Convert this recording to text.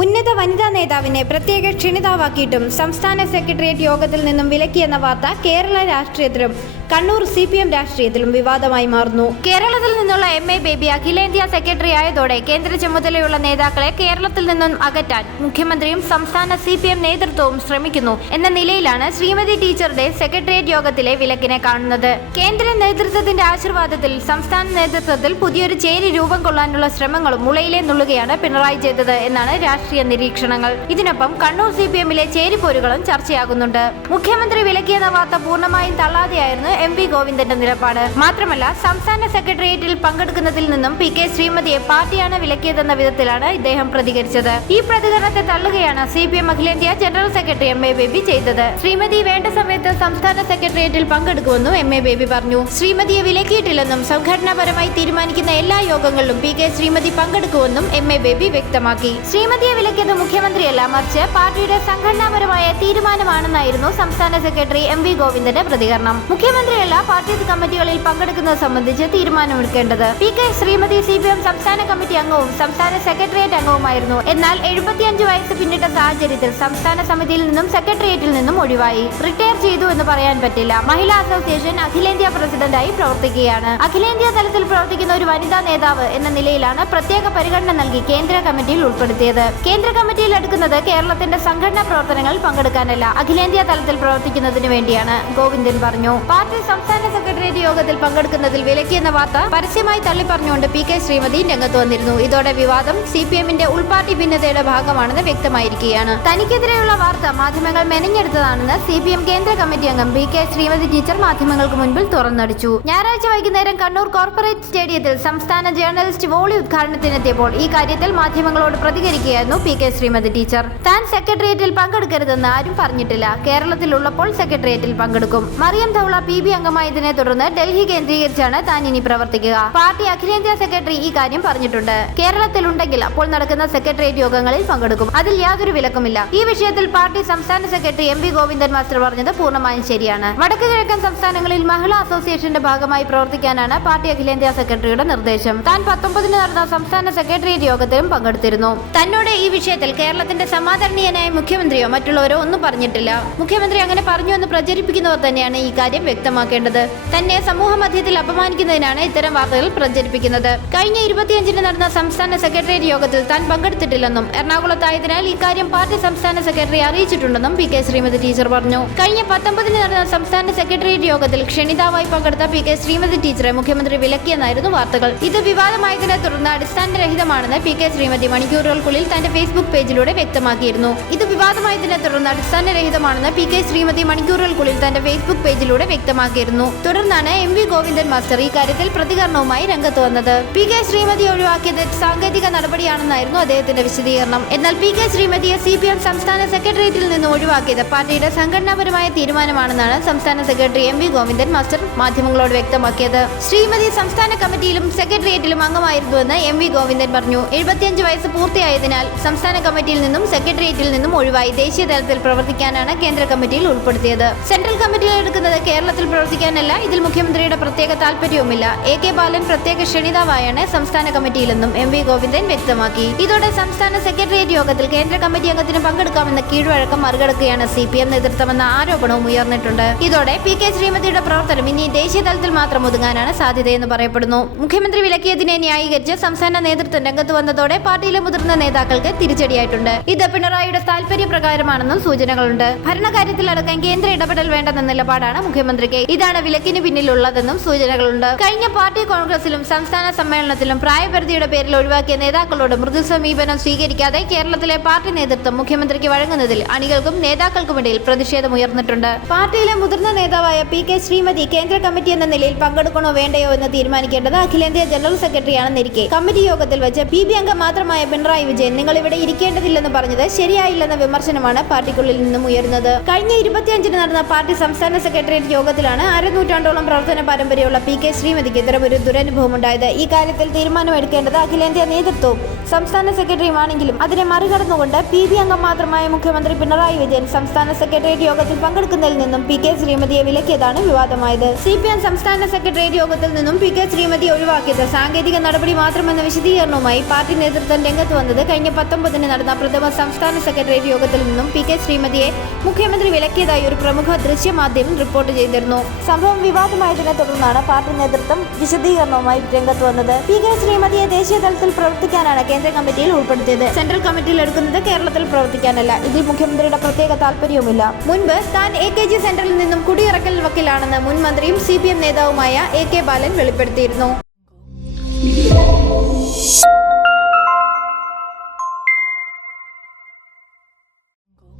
ഉന്നത വനിതാ നേതാവിനെ പ്രത്യേക ക്ഷണിതാവാക്കിയിട്ടും സംസ്ഥാന സെക്രട്ടേറിയറ്റ് യോഗത്തിൽ നിന്നും വിലക്കിയെന്ന വാർത്ത കേരള രാഷ്ട്രീയത്തിലും കണ്ണൂർ CPM രാഷ്ട്രീയത്തിലും വിവാദമായി മാറുന്നു. കേരളത്തിൽ നിന്നുള്ള MA ബേബി അഖിലേന്ത്യാ സെക്രട്ടറി ആയതോടെ കേന്ദ്ര ചുമതലയുള്ള നേതാക്കളെ കേരളത്തിൽ നിന്നും അകറ്റാൻ മുഖ്യമന്ത്രിയും സംസ്ഥാന CPM നേതൃത്വവും ശ്രമിക്കുന്നു എന്ന നിലയിലാണ് ശ്രീമതി ടീച്ചറുടെ സെക്രട്ടേറിയറ്റ് യോഗത്തിലെ വിലക്കിനെ കാണുന്നത്. കേന്ദ്ര നേതൃത്വത്തിന്റെ ആശീർവാദത്തിൽ സംസ്ഥാന നേതൃത്വത്തിൽ പുതിയൊരു ചേരി രൂപം കൊള്ളാനുള്ള ശ്രമങ്ങളും മുളയിലെ നുള്ളുകയാണ് പിണറായി ചെയ്തത് എന്നാണ് രാഷ്ട്രീയ നിരീക്ഷണങ്ങൾ. ഇതിനൊപ്പം കണ്ണൂർ CPMലെ ചേരിപ്പോരുകളും ചർച്ചയാകുന്നുണ്ട്. മുഖ്യമന്ത്രി വിലക്കിയെന്ന വാർത്ത പൂർണ്ണമായും തള്ളാതെയായിരുന്നു MV ഗോവിന്ദന്റെ നിലപാട്. മാത്രമല്ല, സംസ്ഥാന സെക്രട്ടേറിയറ്റിൽ പങ്കെടുക്കുന്നതിൽ നിന്നും PK ശ്രീമതിയെ പാർട്ടിയാണ് വിലക്കിയതെന്ന വിധത്തിലാണ് ഇദ്ദേഹം പ്രതികരിച്ചത്. ഈ പ്രതികരണത്തെ തള്ളുകയാണ് CPM അഖിലേന്ത്യാ ജനറൽ സെക്രട്ടറി MA ബേബി ചെയ്തത്. ശ്രീമതി വേണ്ട സമയത്ത് സംസ്ഥാന സെക്രട്ടേറിയറ്റിൽ പങ്കെടുക്കുമെന്നും MA ബേബി പറഞ്ഞു. ശ്രീമതിയെ വിലക്കിയിട്ടില്ലെന്നും സംഘടനാപരമായി തീരുമാനിക്കുന്ന എല്ലാ യോഗങ്ങളിലും PK ശ്രീമതി പങ്കെടുക്കുമെന്നും MA ബേബി വ്യക്തമാക്കി. ശ്രീമതിയെ വിലക്കിയത് മുഖ്യമന്ത്രിയല്ല, മറിച്ച് പാർട്ടിയുടെ സംഘടനാപരമായ തീരുമാനമാണെന്നായിരുന്നു സംസ്ഥാന സെക്രട്ടറി MV ഗോവിന്ദന്റെ പ്രതികരണം. മുഖ്യമന്ത്രിയല്ല പാർട്ടി കമ്മിറ്റികളിൽ പങ്കെടുക്കുന്നത് സംബന്ധിച്ച് തീരുമാനമെടുക്കേണ്ടത്. PK ശ്രീമതി CPM സംസ്ഥാന കമ്മിറ്റി അംഗവും സംസ്ഥാന സെക്രട്ടേറിയറ്റ് അംഗവുമായിരുന്നു. എന്നാൽ 75 വയസ്സ് പിന്നിട്ട സാഹചര്യത്തിൽ സംസ്ഥാന സമിതിയിൽ നിന്നും സെക്രട്ടേറിയറ്റിൽ നിന്നും ഒഴിവായി. റിട്ടയർ ചെയ്തു എന്ന് പറയാൻ പറ്റില്ല. മഹിളാ അസോസിയേഷൻ അഖിലേന്ത്യാ പ്രസിഡന്റായി പ്രവർത്തിക്കുകയാണ്. അഖിലേന്ത്യാ തലത്തിൽ പ്രവർത്തിക്കുന്ന ഒരു വനിതാ നേതാവ് എന്ന നിലയിലാണ് പ്രത്യേക പരിഗണന നൽകി കേന്ദ്ര കമ്മിറ്റിയിൽ ഉൾപ്പെടുത്തിയത്. കേന്ദ്ര കമ്മിറ്റിയിൽ എടുക്കുന്നത് കേരളത്തിന്റെ സംഘടനാ പ്രവർത്തനങ്ങളിൽ പങ്കെടുക്കാനല്ല, അഖിലേന്ത്യാ തലത്തിൽ പ്രവർത്തിക്കുന്നതിന് വേണ്ടിയാണ്, ഗോവിന്ദൻ പറഞ്ഞു. പാർട്ടി സംസ്ഥാന സെക്രട്ടേറിയറ്റ് യോഗത്തിൽ പങ്കെടുക്കുന്നതിൽ വിലക്കിയെന്ന വാർത്ത പരസ്യമായി തള്ളിപ്പറഞ്ഞുകൊണ്ട് PK ശ്രീമതി രംഗത്ത് വന്നിരുന്നു. ഇതോടെ വിവാദം CPMന്റെ ഉൾപാർട്ടി ഭിന്നതയുടെ ഭാഗമാണെന്ന് വ്യക്തമായിരിക്കുകയാണ്. തനിക്കെതിരെയുള്ള വാർത്ത മാധ്യമങ്ങൾ മെനഞ്ഞെടുത്തതാണെന്ന് CPM കേന്ദ്ര കമ്മിറ്റി അംഗം PK ശ്രീമതി ടീച്ചർ മാധ്യമങ്ങൾക്ക് മുൻപിൽ തുറന്നടിച്ചു. ഞായറാഴ്ച വൈകുന്നേരം കണ്ണൂർ കോർപ്പറേറ്റ് സ്റ്റേഡിയത്തിൽ സംസ്ഥാന ജേർണലിസ്റ്റ് വോളി ഉദ്ഘാടനത്തിനെത്തിയപ്പോൾ ഈ കാര്യത്തിൽ മാധ്യമങ്ങളോട് പ്രതികരിക്കുകയായിരുന്നു PK ശ്രീമതി ടീച്ചർ. താൻ സെക്രട്ടേറിയറ്റിൽ പങ്കെടുക്കരുതെന്ന് ആരും പറഞ്ഞിട്ടില്ല. കേരളത്തിലുള്ളപ്പോൾ സെക്രട്ടേറിയറ്റിൽ പങ്കെടുക്കും. മറിയം ധൗള PB അംഗമായതിനെ തുടർന്ന് ഡൽഹി കേന്ദ്രീകരിച്ചാണ് താൻ ഇനി പ്രവർത്തിക്കുക. പാർട്ടി അഖിലേന്ത്യാ സെക്രട്ടറി ഈ കാര്യം പറഞ്ഞിട്ടുണ്ട്. കേരളത്തിലുണ്ടെങ്കിൽ അപ്പോൾ നടക്കുന്ന സെക്രട്ടേറിയറ്റ് യോഗങ്ങളിൽ പങ്കെടുക്കും. അതിൽ യാതൊരു വിലക്കുമില്ല. ഈ വിഷയത്തിൽ പാർട്ടി സംസ്ഥാന സെക്രട്ടറി MV ഗോവിന്ദൻ മാസ്റ്റർ പറഞ്ഞത് പൂർണ്ണമായും ശരിയാണ്. വടക്ക് കിഴക്കൻ സംസ്ഥാനങ്ങളിൽ മഹിളാ അസോസിയേഷന്റെ ഭാഗമായി പ്രവർത്തിക്കാനാണ് പാർട്ടി അഖിലേന്ത്യാ സെക്രട്ടറിയുടെ നിർദ്ദേശം. താൻ 19-ന് നടന്ന സംസ്ഥാന സെക്രട്ടേറിയറ്റ് യോഗത്തിലും പങ്കെടുത്തിരുന്നു. തന്നോട് ഈ വിഷയത്തിൽ കേരളത്തിന്റെ സമാദരണീയനായ മുഖ്യമന്ത്രിയോ മറ്റുള്ളവരോ ഒന്നും പറഞ്ഞിട്ടില്ല. മുഖ്യമന്ത്രി അങ്ങനെ പറഞ്ഞു എന്ന് പ്രചരിപ്പിക്കുന്നവർ തന്നെയാണ് ഈ കാര്യം വ്യക്തമാക്കേണ്ടത്. തന്നെ സമൂഹ മധ്യത്തിൽ അപമാനിക്കുന്നതിനാണ് ഇത്തരം വാർത്തകൾ പ്രചരിപ്പിക്കുന്നത്. കഴിഞ്ഞ 25-ന് നടന്ന സംസ്ഥാന സെക്രട്ടേറിയറ്റ് യോഗത്തിൽ താൻ പങ്കെടുത്തിട്ടില്ലെന്നും എറണാകുളത്തായതിനാൽ ഇക്കാര്യം പാർട്ടി സംസ്ഥാന സെക്രട്ടറി അറിയിച്ചിട്ടുണ്ടെന്നും PK ശ്രീമതി ടീച്ചർ പറഞ്ഞു. കഴിഞ്ഞ 19-ന് നടന്ന സംസ്ഥാന സെക്രട്ടേറിയറ്റ് യോഗത്തിൽ ക്ഷണിതാവായി പങ്കെടുത്ത PK ശ്രീമതി ടീച്ചറെ മുഖ്യമന്ത്രി വിലക്കിയെന്നായിരുന്നു വാർത്തകൾ. ഇത് വിവാദമായതിനെ തുടർന്ന് അടിസ്ഥാനരഹിതമാണെന്ന് PK ശ്രീമതി മണിക്കൂറുകൾക്കുള്ളിൽ തന്റെ ഫേസ്ബുക്ക് പേജിലൂടെ വ്യക്തമാക്കിയിരുന്നു. ഇത് വിവാദമായതിനെ തുടർന്ന് അടിസ്ഥാനരഹിതമാണെന്ന് PK ശ്രീമതി മണിക്കൂറുകൾക്കുള്ളിൽ തന്റെ ഫേസ്ബുക്ക് പേജിലൂടെ വ്യക്തമാക്കിയിരുന്നു. തുടർന്നാണ് MV ഗോവിന്ദൻ മാസ്റ്റർ ഈ കാര്യത്തിൽ പ്രതികരണവുമായി രംഗത്ത് വന്നത്. PK ശ്രീമതി ഒഴിവാക്കിയത് സാങ്കേതിക നടപടിയാണെന്നായിരുന്നു അദ്ദേഹത്തിന്റെ വിശദീകരണം. എന്നാൽ PK ശ്രീമതിയെ CPM സംസ്ഥാന സെക്രട്ടേറിയറ്റിൽ നിന്ന് ഒഴിവാക്കിയത് പാർട്ടിയുടെ സംഘടനാപരമായ തീരുമാനമാണെന്നാണ് സംസ്ഥാന സെക്രട്ടറി MV ഗോവിന്ദൻ മാസ്റ്റർ മാധ്യമങ്ങളോട് വ്യക്തമാക്കിയത്. ശ്രീമതി സംസ്ഥാന കമ്മിറ്റിയിലും സെക്രട്ടേറിയറ്റിലും അംഗമായിരുന്നുവെന്ന് MV ഗോവിന്ദൻ പറഞ്ഞു. 75 വയസ്സ് പൂർത്തിയായതിനാൽ സംസ്ഥാന കമ്മിറ്റിയിൽ നിന്നും സെക്രട്ടേറിയറ്റിൽ നിന്നും ഒഴിവായി ദേശീയ തലത്തിൽ പ്രവർത്തിക്കാനാണ് കേന്ദ്ര കമ്മിറ്റിയിൽ ഉൾപ്പെടുത്തിയത്. സെൻട്രൽ കമ്മിറ്റിയിൽ എടുക്കുന്നത് കേരളത്തിൽ പ്രവർത്തിക്കാനല്ല, ഇതിൽ മുഖ്യമന്ത്രിയുടെ പ്രത്യേക താല്പര്യവുമില്ല. AK ബാലൻ പ്രത്യേക ക്ഷണിതാവായാണ് സംസ്ഥാന കമ്മിറ്റിയിലെന്നും MV ഗോവിന്ദൻ വ്യക്തമാക്കി. ഇതോടെ സംസ്ഥാന സെക്രട്ടേറിയറ്റ് യോഗത്തിൽ കേന്ദ്ര കമ്മിറ്റി അംഗത്തിന് പങ്കെടുക്കാമെന്ന കീഴ്വഴക്കം മറികടക്കുകയാണ് CPM നേതൃത്വമെന്ന ആരോപണവും ഉയർന്നിട്ടുണ്ട്. ഇതോടെ PK ശ്രീമതിയുടെ പ്രവർത്തനം ഇനി ദേശീയ തലത്തിൽ മാത്രം ഒതുങ്ങാനാണ് സാധ്യതയെന്ന് പറയപ്പെടുന്നു. മുഖ്യമന്ത്രി വിലക്കിയതിനെ ന്യായീകരിച്ച് സംസ്ഥാന നേതൃത്വം രംഗത്ത് വന്നതോടെ പാർട്ടിയിലെ മുതിർന്ന നേതാക്കൾക്ക് തിരിച്ചടിയായിട്ടുണ്ട്. ഇത് പിണറായിയുടെ താല്പര്യപ്രകാരമാണെന്നും സൂചനകളുണ്ട്. ഭരണകാര്യത്തിലടക്കം കേന്ദ്ര ഇടപെടൽ വേണ്ടെന്ന നിലപാടാണ് മുഖ്യമന്ത്രിക്ക്. ഇതാണ് വിലക്കിന് പിന്നിലുള്ളതെന്നും സൂചനകളുണ്ട്. കഴിഞ്ഞ പാർട്ടി കോൺഗ്രസിലും സംസ്ഥാന സമ്മേളനത്തിലും പ്രായപരിധിയുടെ പേരിൽ ഒഴിവാക്കിയ നേതാക്കളോട് മൃദു സമീപനം സ്വീകരിക്കാതെ കേരളത്തിലെ പാർട്ടി നേതൃത്വം മുഖ്യമന്ത്രിക്ക് വഴങ്ങുന്നതിൽ അണികൾക്കും നേതാക്കൾക്കുമിടയിൽ പ്രതിഷേധമുയർന്നിട്ടുണ്ട്. പാർട്ടിയിലെ മുതിർന്ന നേതാവായ PK ശ്രീമതി കേന്ദ്ര കമ്മിറ്റി എന്ന നിലയിൽ പങ്കെടുക്കണോ വേണ്ടയോ എന്ന് തീരുമാനിക്കേണ്ടത് അഖിലേന്ത്യാ ജനറൽ സെക്രട്ടറിയാണെന്നിരിക്കെ കമ്മിറ്റി യോഗത്തിൽ വെച്ച് PB അംഗം മാത്രമായ പിണറായി വിജയൻ നിങ്ങൾ ഇവിടെ ഇരിക്കേണ്ടതില്ലെന്ന് പറഞ്ഞത് ശരിയായില്ലെന്ന വിമർശനമാണ് പാർട്ടിക്കുള്ളിൽ നിന്നും ഉയരുന്നത്. കഴിഞ്ഞ 25-ന് നടന്ന പാർട്ടി സംസ്ഥാന സെക്രട്ടേറിയറ്റ് യോഗത്തിലാണ് അരനൂറ്റാണ്ടോളം പ്രവർത്തന പാരമ്പര്യമുള്ള PK ശ്രീമതിക്ക് ഇത്തരമൊരു ദുരനുഭവം ഉണ്ടായത്. ഈ കാര്യത്തിൽ തീരുമാനമെടുക്കേണ്ടത് അഖിലേന്ത്യാ നേതൃത്വവും സംസ്ഥാന സെക്രട്ടറിയുമാണെങ്കിലും അതിനെ മറികടന്നുകൊണ്ട് PB അംഗം മാത്രമായ മുഖ്യമന്ത്രി പിണറായി വിജയൻ സംസ്ഥാന സെക്രട്ടേറിയറ്റ് യോഗത്തിൽ പങ്കെടുക്കുന്നതിൽ നിന്നും PK ശ്രീമതിയെ വിലക്കിയതാണ് വിവാദമായത്. CPM സംസ്ഥാന സെക്രട്ടേറിയറ്റ് യോഗത്തിൽ നിന്നും PK ശ്രീമതി ഒഴിവാക്കിയത് സാങ്കേതിക നടപടി മാത്രമെന്ന വിശദീകരണവുമായി പാർട്ടി നേതൃത്വം രംഗത്ത് വന്നത് കഴിഞ്ഞ 19 നടന്ന പ്രഥമ സംസ്ഥാന സെക്രട്ടേറിയറ്റ് യോഗത്തിൽ നിന്നും പി കെ ശ്രീമതിയെ മുഖ്യമന്ത്രി വിലക്കിയതായി ഒരു പ്രമുഖ ദൃശ്യമാധ്യമം റിപ്പോർട്ട് ചെയ്തിരുന്നു. സംഭവം വിവാദമായതിനെ തുടർന്നാണ് പാർട്ടി നേതൃത്വം വിശദീകരണവുമായി രംഗത്ത് വന്നത്. പി കെ ശ്രീമതിയെ ദേശീയ തലത്തിൽ പ്രവർത്തിക്കാനാണ് കേന്ദ്ര കമ്മിറ്റിയിൽ ഉൾപ്പെടുത്തിയത്. സെൻട്രൽ കമ്മിറ്റിയിൽ എടുക്കുന്നത് കേരളത്തിൽ പ്രവർത്തിക്കാനല്ല. ഇതിൽ മുഖ്യമന്ത്രിയുടെ പ്രത്യേക താല്പര്യവുമില്ല. മുൻപ് താൻ AKG സെന്ററിൽ നിന്നും കുടിയിറക്കൽ വക്കീലാണെന്ന് മുൻ മന്ത്രിയും CPM നേതാവുമായ AK ബാലൻ വെളിപ്പെടുത്തിയിരുന്നു.